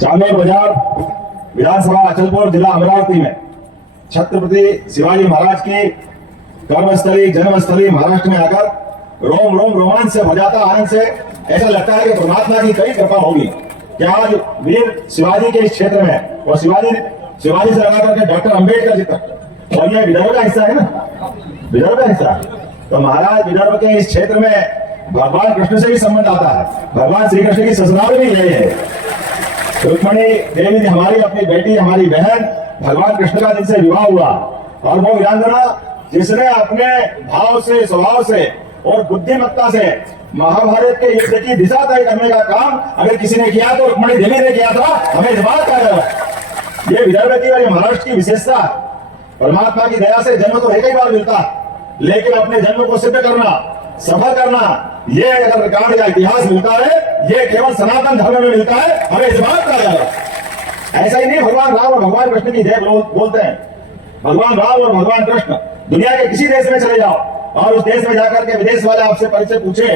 चांदोर बाजार विधानसभा अचलपुर जिला अमरावती में छत्रपति शिवाजी महाराज की कर्मस्थली जन्मस्थली महाराष्ट्र में आकर रोम रोम रोमांच से भर जाता, आनंद से ऐसा लगता है कि परमात्मा की कई कृपा होगी कि आज वीर शिवाजी के इस क्षेत्र में और शिवाजी से लगा करके डॉक्टर अंबेडकर जी तक, और ये विदर्भ का हिस्सा है ना, विदर्भ का हिस्सा है, तो महाराज विदर्भ के इस क्षेत्र में भगवान कृष्ण से भी संबंध आता है। भगवान श्री कृष्ण की ससुराल भी यही है। रुक्मणी देवी जी हमारी अपनी बेटी, हमारी बहन, भगवान कृष्ण का जिनसे विवाह हुआ, और वो वीरांगना जिसने अपने भाव से, स्वभाव से और बुद्धिमत्ता से महाभारत के युद्ध की दिशा तय करने का काम अगर किसी ने किया तो रुक्मणी देवी ने किया था। हमें इस बात का गर्व है। ये विदर्भ की और ये महाराष्ट्र की विशेषता। परमात्मा की दया से जन्म तो एक ही बार मिलता है, लेकिन अपने जन्म को सिद्ध करना, सफल करना, ये अगर रिकॉर्ड या इतिहास मिलता है, ये केवल सनातन धर्म में मिलता है। हमें इस बात का गर्व है। ऐसा ही नहीं भगवान राम और भगवान कृष्ण की जय बोलते हैं। भगवान राम और भगवान कृष्ण दुनिया के किसी देश में चले जाओ और उस देश में जाकर के विदेश वाले आपसे परिचय पूछे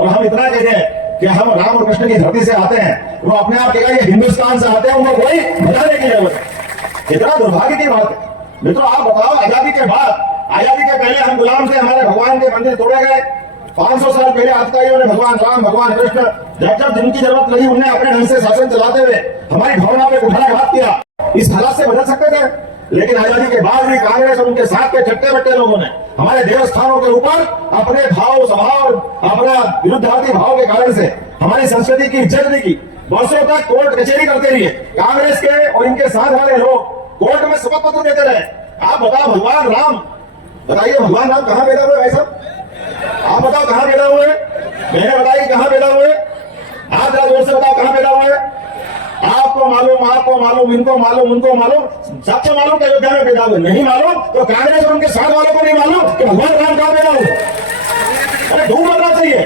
और हम इतना कह दें कि हम राम और कृष्ण की धरती से आते हैं, वो अपने आप कहेगा ये हिंदुस्तान से आते हैं, उनको कोई बताने की जरूरत है। इतना दुर्भाग्य की बात है। मित्रों आप बताओ, आजादी के बाद, आजादी के पहले हम गुलाम थे, हमारे भगवान के मंदिर तोड़े गए। 500 साल पहले अधिकारियों ने भगवान राम भगवान कृष्ण जब जिनकी जरूरत लगी उन्हें अपने ढंग से शासन चलाते हुए हमारी भावना पे कुठाराघात किया। इस हालात से बदल सकते थे, लेकिन आजादी के बाद भी कांग्रेस और उनके साथ के चट्टे बट्टे लोगों ने हमारे देवस्थानों के ऊपर अपने भाव स्वभाव, अपना विरुद्धार्थी भाव के कारण से हमारी संस्कृति की इज्जत नहीं की। वर्षों तक कोर्ट कचहरी करते रहिए कांग्रेस के और इनके साथ वाले लोग, कोर्ट में शपथ पत्र देते रहे। आप बताओ भगवान राम, बताइए भगवान राम कहां पैदा हुए भाई साहब? आप बताओ कहां पैदा हुए? मैंने बताया कहां पैदा हुए? आप जरा जोर से बताओ कहां पैदा हुए? आपको मालूम, आपको मालूम, इनको मालूम, उनको मालूम, सबको मालूम कि अयोध्या में पैदा हुए। नहीं मालूम तो कांग्रेस और उनके साथ वालों को नहीं मालूम कि भगवान राम कहां पैदा हुए। अरे ढूंढ करना चाहिए।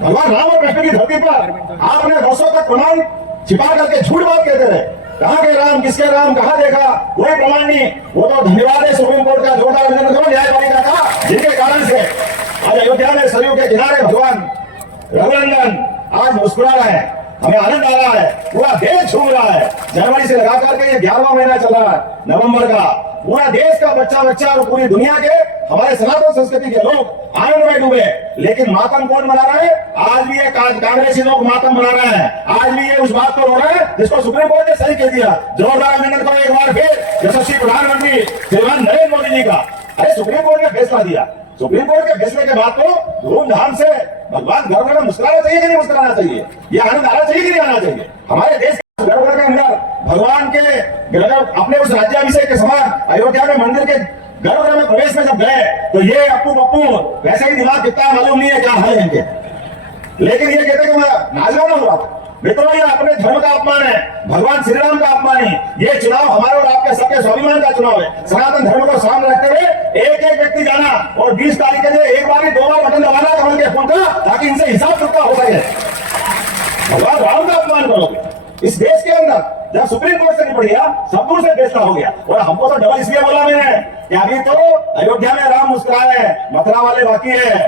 भगवान राम और कृष्ण की धरती पर आपने वर्षों तक प्रमाण छिपा करके झूठ बात कहते रहे। कहां के राम, किसके राम, कहां देखा, कोई प्रमाण नहीं। वो तो धन्यवाद है सुप्रीम कोर्ट का, जोरदार अभिनंदन करो न्यायपालिका का, जिनके कारण से आज अयोध्या में सरयू के किनारे भगवान रघुनंदन आज मुस्कुरा रहे हैं। हमें आनंद आ रहा है, पूरा देश झूम रहा है। जनवरी से लगा करके ये 11वां महीना चल रहा है, नवंबर का। पूरा देश का बच्चा और पूरी दुनिया के हमारे सनातन संस्कृति के लोग आनंद में डूबे। लेकिन मातम कौन मना रहा है? आज भी ये कांग्रेसी लोग मातम मना रहे हैं। आज भी ये उस बात को रो रहे हैं जिसको सुप्रीम कोर्ट ने सही कह दिया। जोरदार अभिनंदन करो एक बार फिर यशस्वी प्रधानमंत्री श्रीमान नरेंद्र मोदी जी का। अरे सुप्रीम कोर्ट ने फैसला दिया, सुप्रीम कोर्ट के फैसले के बाद तो धूमधाम से भगवान गर्व में मुस्कुराना चाहिए कि नहीं मुस्कुराना चाहिए? ये आनंद आना चाहिए कि नहीं आना चाहिए? हमारे देश गर्व के अंदर भगवान के अपने उस राज्याभिषेक के समान अयोध्या में मंदिर के गर्भगृह में प्रवेश में जब गए तो ये अप्पू पप्पू वैसे ही दिमाग कितना मालूम नहीं है क्या हाल है इनके, लेकिन ये कहते कि मैं नाजवाना हुआ था। मित्रों ये अपने धर्म का अपमान है, भगवान श्री राम का अपमान है। ये चुनाव हमारे और आपके सबके स्वाभिमान का चुनाव है। सनातन धर्म को सामने रखते हुए एक एक व्यक्ति जाना और 20 तारीख के लिए एक बार ही 2 बार बटन दबाना कमल के फूल का, ताकि इनसे हिसाब चुकता हो सके। भगवान राम का अपमान करोगे इस देश के अंदर। जब सुप्रीम कोर्ट से निपट गया, सब दूर से फैसला हो गया। और हमको तो डबल इसलिए बोला मैंने कि अभी तो अयोध्या में राम मुस्कुराए हैं, मथुरा वाले बाकी है,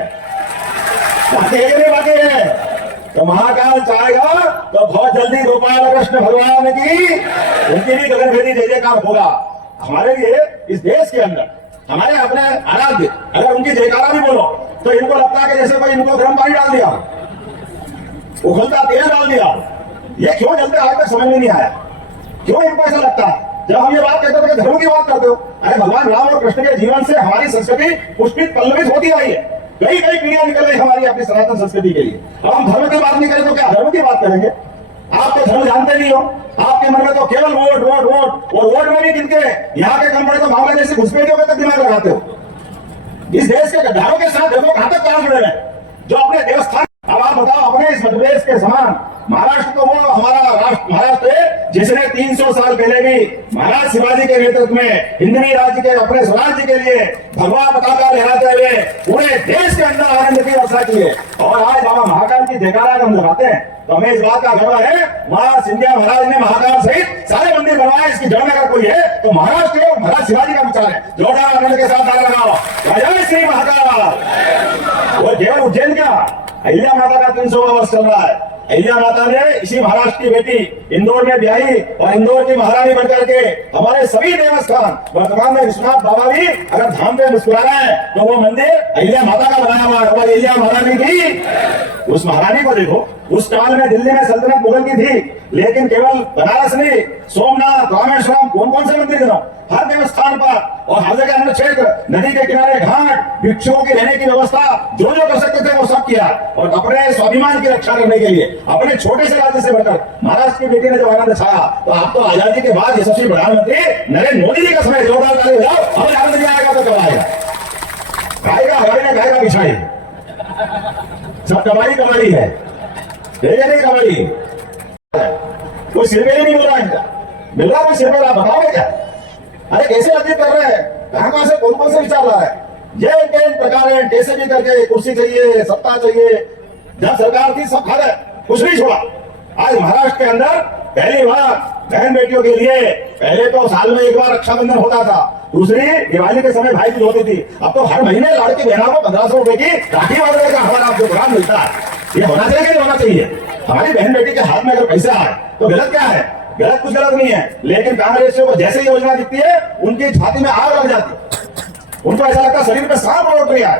बाकी है। तो महाकाल चाहेगा तो बहुत जल्दी गोपाल कृष्ण भगवान की उनकी भी गगनभेदी जय जयकार होगा। हमारे लिए इस देश के अंदर हमारे अपने आराध्य अगर उनकी जयकारा भी बोलो तो इनको लगता है कि जैसे कोई इनको गर्म पानी डाल दिया, उखलता तेल डाल दिया। ये क्यों जलते आज तक समझ में नहीं आया, क्यों इनको ऐसा लगता है? जब हम ये बात कहते हो कि धर्म की बात करते हो, अरे भगवान राम और कृष्ण के जीवन से हमारी संस्कृति पुष्पित पल्लवित होती आई है। कई पीढ़ियां निकल रही हमारी अपनी सनातन संस्कृति के लिए। अब हम धर्म की बात नहीं करें तो क्या धर्म की बात करेंगे? आप तो धर्म जानते नहीं हो, आपके मन में तो केवल वोट वोट वोट, और वोट में भी किनके यहाँ के कम पड़े तो मामले जैसे घुसपैठियों पे तक दिमाग लगाते हो। इस देश के गद्दारों के साथ देखो कहां तक काम जुड़े हैं जो अपने देवस्थान। अब आप बताओ अपने इस मध्य प्रदेश के समान महाराष्ट्र तो वो हमारा राष्ट्र महाराष्ट्र है जिसने 300 साल पहले भी महाराज शिवाजी के नेतृत्व में हिंदवी राज्य के अपने स्वराज्य के लिए भगवा पताका लहराते हुए पूरे देश के अंदर आनंद की वर्षा की है। और आज बाबा महाकाल की जयकारा हम लगाते हैं तो हमें इस बात का गर्व है। वहां सिंधिया महाराज ने महाकाल सहित सारे मंदिर बनवाए, इसकी जड़ में अगर कोई है तो महाराष्ट्र और महाराज शिवाजी का विचार है। जोरदार आनंद के साथ नारा लगाओ, जय श्री महाकाल। और केवल उज्जैन का अहिल्या माता का 300वां वर्ष चल रहा है। अहिल्या माता ने इसी महाराष्ट्र की बेटी इंदौर में ब्याही और इंदौर की महारानी बनकर के हमारे सभी देवस्थान, वर्तमान में विश्वनाथ बाबा भी अगर धाम पे मुस्कुरा रहे हैं तो वो मंदिर अहिल्या माता का बनाया हुआ है। वो अहिल्या महारानी की, उस महारानी को देखो, उस काल में दिल्ली में सल्तनत मुगल की थी, लेकिन केवल बनारस नहीं, सोमनाथ, रामेश्वरम, कौन कौन से मंदिर गिनो, हर देवस्थान पर और हर जगह अन्य क्षेत्र, नदी के किनारे घाट, भिक्षुओं की रहने की व्यवस्था जो जो कर सकते थे वो सब किया। और अपने स्वाभिमान की रक्षा करने के लिए अपने छोटे से राज्य से बढ़कर महाराष्ट्र की बेटी ने जो आनंद छाया, तो आप तो आजादी के बाद यशस्वी प्रधानमंत्री नरेंद्र मोदी जी का समय जोरदार ताली बजाओ, अब आनंद नहीं आएगा तो कब आएगा? खाएगा हमारे ने खाएगा बिछाई, सब कमाई कमाई है, नहीं कमाई, कोई सिर पे नहीं मिल रहा इनका, मिल रहा कोई सिर पे, बताओगे क्या? अरे कैसे अर्जित कर रहे हैं, कहां से कौन से विचार रहा है? ये इनके प्रकार है, कैसे भी करके कुर्सी चाहिए, सत्ता चाहिए, जब सरकार थी सब खा गए, कुछ नहीं छोड़ा। आज महाराष्ट्र के अंदर पहली बार बहन बेटियों के लिए, पहले तो साल में एक बार रक्षाबंधन होता था, दूसरी दिवाली के समय भाई दूज होती थी, अब तो हर महीने लड़की बहनों को 1500 रुपए की राखी बांधने का हमारा प्रोग्राम मिलता है। ये होना चाहिए कि नहीं होना चाहिए? हमारी बहन बेटी के हाथ में अगर पैसा आए तो गलत क्या है? गलत कुछ गलत नहीं है, लेकिन कांग्रेसियों को जैसे योजना दिखती है उनकी छाती में आग लग जाती है, उनको ऐसा लगता है शरीर में सांप लौट रही है,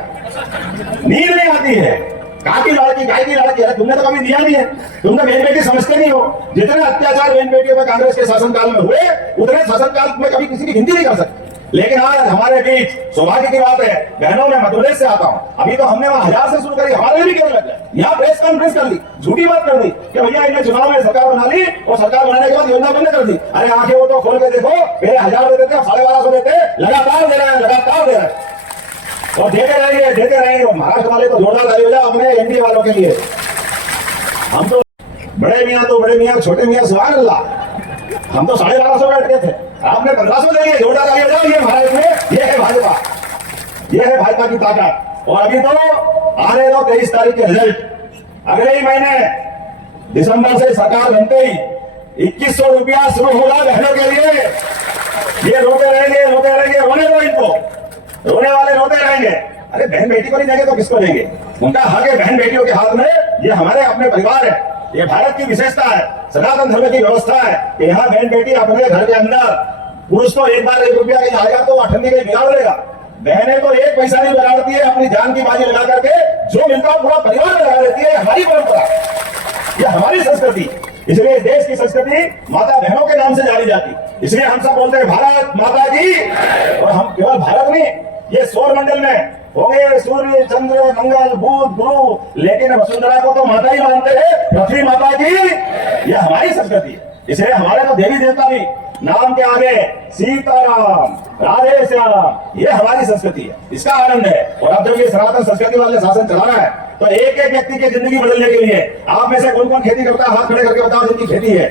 नींद नहीं आती है। काकी लड़की, गाय की लड़की, अरे तुमने तो कभी दिया नहीं है, तुम तो बहन बेटी समझते नहीं हो। जितने अत्याचार बहन बेटियों पर कांग्रेस के शासनकाल में हुए, उतने शासनकाल में कभी किसी की गिनती नहीं कर सकते। लेकिन आज हमारे बीच सौभाग्य की बात है, बहनों में मध्य प्रदेश से आता हूं, अभी तो हमने वहां 1000 से शुरू करी, हमारे लिए भी करने लग गए, यहाँ प्रेस कॉन्फ्रेंस कर ली, झूठी बात कर दी कि भैया इन्हें चुनाव में सरकार बना ली और सरकार बनाने के बाद योजना बंद कर दी। अरे आंखें वो तो खोल के देखो, पहले 1000 देते थे, 1250 देते, लगातार दे रहे हैं, लगातार दे रहे हैं और देते रहेंगे, देते रहेंगे। महाराष्ट्र वाले तो जोरदार ताली बजाओ अपने एनडीए वालों के लिए। हम तो बड़े मियाँ तो बड़े मियाँ, छोटे मियाँ सुभान अल्लाह, हम तो 1250 बैठ गए थे, आपने 1500 देंगे, जोरदार ताली बजाओ। ये महाराष्ट्र में ये है भाजपा, ये है भाजपा की ताकत। और अभी तो आने दो 23 तारीख के रिजल्ट, अगले ही महीने दिसंबर से सरकार बनते ही 2100 रुपया शुरू होगा बहनों के लिए। ये रोते रहेंगे, रोने दो इनको, रोने वाले रोते रहेंगे। अरे बहन बेटी को नहीं देंगे तो किसको देंगे? उनका हक है बहन बेटियों के हाथ में, ये हमारे अपने परिवार है, ये भारत की विशेषता है, सनातन धर्म की व्यवस्था है कि यहाँ बहन बेटी अपने घर के अंदर, पुरुष तो एक बार 1 रुपया की आएगा तो अठन्नी के बिगाड़ देगा, बहनें तो 1 पैसा नहीं बिगाड़ती है, अपनी जान की बाजी लगा करके जो मिलता है पूरा परिवार में लगा देती है। हमारी परंपरा, ये हमारी संस्कृति, इसलिए देश की संस्कृति माता बहनों के नाम से जानी जाती, इसलिए हम सब बोलते हैं भारत माता की। और हम केवल भारत नहीं, ये सौर मंडल में होंगे सूर्य, चंद्र, मंगल, बुध, गुरु, लेकिन वसुंधरा को तो माता ही मानते हैं, पृथ्वी माता की। ये हमारी संस्कृति है, इसलिए हमारे तो देवी देवता भी नाम के आगे सीताराम, राधे श्याम, ये हमारी संस्कृति है, इसका आनंद है। और अब जब ये सनातन संस्कृति वाले शासन चला रहा है तो एक एक व्यक्ति की जिंदगी बदलने के लिए, आप में से कौन कौन खेती करता है, हाथ खड़े करके बताओ जिनकी खेती है,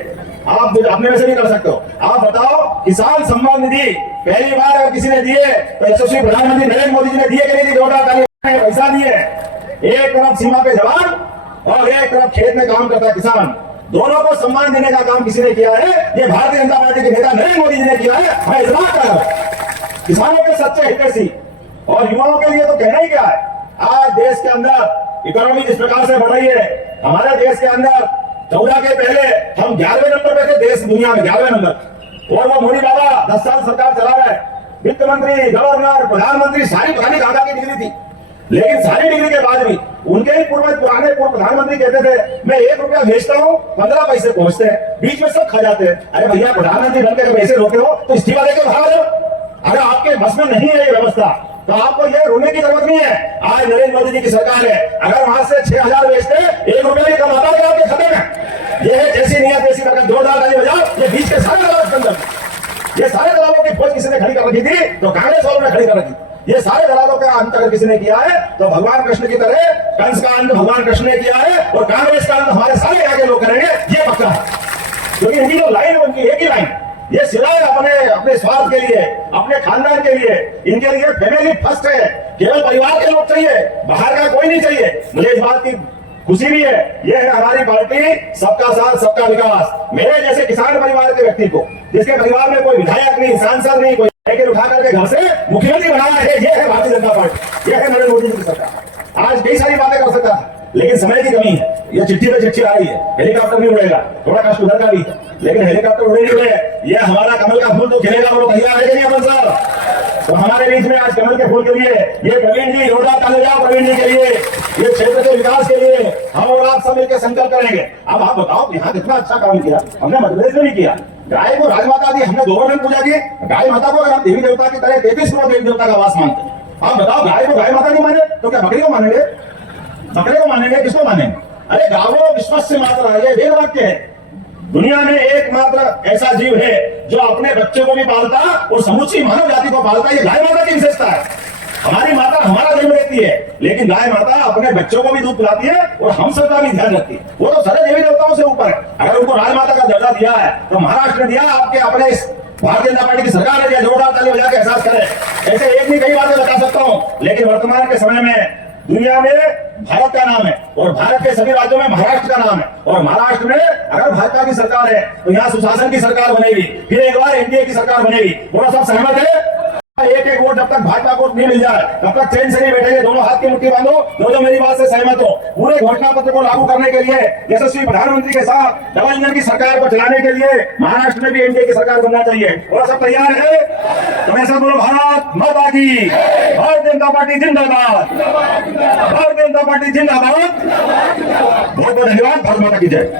आप अपने में से भी कर सकते हो। आप बताओ, किसान सम्मान निधि पहली बार अगर किसी ने दिए तो यशस्वी प्रधानमंत्री नरेंद्र मोदी जी ने दिए कि नहीं? जोरदार ताली, पैसा दिए। एक तरफ सीमा पे जवान और एक तरफ खेत में काम करता है किसान, दोनों को सम्मान देने का काम किसी ने किया है, ये भारतीय जनता पार्टी के नेता नरेंद्र मोदी जी ने किया है। मैं इस बात कर रहा हूं, किसानों के सच्चे हितैषी और युवाओं के लिए तो कहना ही क्या है। आज देश के अंदर इकोनॉमी जिस प्रकार से बढ़ रही है, हमारे देश के अंदर 14 के पहले हम 11वें नंबर पे थे देश दुनिया में, 11वें नंबर, और वो मोदी बाबा 10 साल सरकार चला रहे, वित्त मंत्री, गवर्नर, प्रधानमंत्री, सारी पुरानी काका की डिग्री थी, लेकिन सारी डिग्री के बाद भी उनके ही पुराने पूर्व प्रधानमंत्री कहते थे मैं 1 रुपया भेजता हूँ 15 पैसे पहुंचते हैं, बीच में सब खा जाते हैं। अरे भैया प्रधानमंत्री बनकर अगर ऐसे रोते हो तो इस्तीफा देकर बाहर आ जाओ। अगर आपके बस में नहीं है ये व्यवस्था तो आपको ये रोने की जरूरत नहीं है। आज नरेंद्र मोदी जी की सरकार है, अगर वहां से 6000 बेचते 1 रुपया भी कमाता है आपके खाते में। ये है जैसी नियत वैसी बरकत, जोरदार ताली बजाओ। ये बीच के सारे दलाल अंदर, ये सारे दलालों की फौज किसी ने खड़ी कर रखी थी तो कांग्रेस वालों ने खड़ी कर रखी। ये सारे दलालों का अंत अगर किसी ने किया है तो भगवान कृष्ण की तरह कंस का अंत भगवान कृष्ण ने किया है और कांग्रेस का अंत हमारे सारे यहाँ के लोग करेंगे, ये पक्का है। क्योंकि इनकी जो लाइन है उनकी एक ही लाइन, ये सिवाय अपने स्वार्थ के लिए, अपने खानदान के लिए, इनके लिए फैमिली फर्स्ट है, केवल परिवार के लोग चाहिए, बाहर का कोई नहीं चाहिए। मुझे इस बात की खुशी भी है, ये है हमारी पार्टी सबका साथ सबका विकास। मेरे जैसे किसान परिवार के व्यक्ति को, जिसके परिवार में कोई विधायक नहीं, सांसद नहीं, कोई साइकिल उठा करके घर से मुख्यमंत्री बनाया है, ये है भारतीय जनता पार्टी, ये है नरेंद्र मोदी जी की सरकार। आज कई सारी बातें कर सकता है लेकिन समय की कमी है। ये चिट्ठी पे चिट्ठी आ रही है, हेलीकॉप्टर नहीं उड़ेगा, थोड़ा कष्ट उधर का भी है, लेकिन हेलीकॉप्टर उड़े नहीं उड़े, ये हमारा कमल का फूल तो खिलेगा, वो तैयार है कि नहीं अपन साहब? तो हमारे बीच में आज कमल के फूल के लिए ये प्रवीण जी, जोरदार ताली बजाओ प्रवीण जी के लिए, ये क्षेत्र के विकास के लिए हम और आप सब मिलकर संकल्प करेंगे। अब आप बताओ, यहाँ कितना अच्छा काम किया हमने, मध्य प्रदेश में नहीं किया। गाय को राजमाता दी, हमने गोवर्धन पूजा की। गाय माता को अगर आप देवी देवता की तरह 33 करोड़ देवी देवता का वास मानते हैं, आप बताओ गाय को गाय माता नहीं माने तो क्या बकरी को मानेंगे? बकरे को मानेंगे, किसको मानेंगे? अरे गावो विश्वस्य मातरः, ये वेद वाक्य है। दुनिया में एकमात्र ऐसा जीव है जो अपने बच्चे को भी पालता और समूची मानव जाति को पालता, ये गाय माता की विशेषता है। हमारी माता हमारा जन्म देती है, लेकिन गाय माता अपने बच्चों को भी दूध पिलाती है और हम सबका भी ध्यान रखती है। वो तो सारे देवी देवताओं से ऊपर है। अगर उनको राजमाता का दर्जा दिया है तो महाराष्ट्र ने दिया, आपके अपने इस भारतीय जनता पार्टी की सरकार ने दिया। जोरदार ताली बजा के एहसास करें। ऐसे एक नहीं कई बातें बता सकता हूं, लेकिन वर्तमान के समय में दुनिया में भारत का नाम है और भारत के सभी राज्यों में महाराष्ट्र का नाम है, और महाराष्ट्र में अगर भाजपा की सरकार है तो यहाँ सुशासन की सरकार बनेगी, फिर एक बार एनडीए की सरकार बनेगी। बोलो सब सहमत है? एक एक वोट जब तक भाजपा को नहीं मिल जाए तब तक चैन से नहीं बैठेंगे। दोनों हाथ की मुट्ठी बांधो, जो मेरी बात से सहमत हो। पूरे घोषणा पत्र को लागू करने के लिए यशस्वी प्रधानमंत्री के साथ डबल इंजन की सरकार को चलाने के लिए महाराष्ट्र में भी एनडीए की सरकार बनना चाहिए। और सब तैयार है तो मैं सब बोलो, भारत माता की, भारतीय जनता पार्टी जिंदाबाद, भारतीय जनता पार्टी जिंदाबाद। बहुत बहुत धन्यवाद। भारत माता की जय।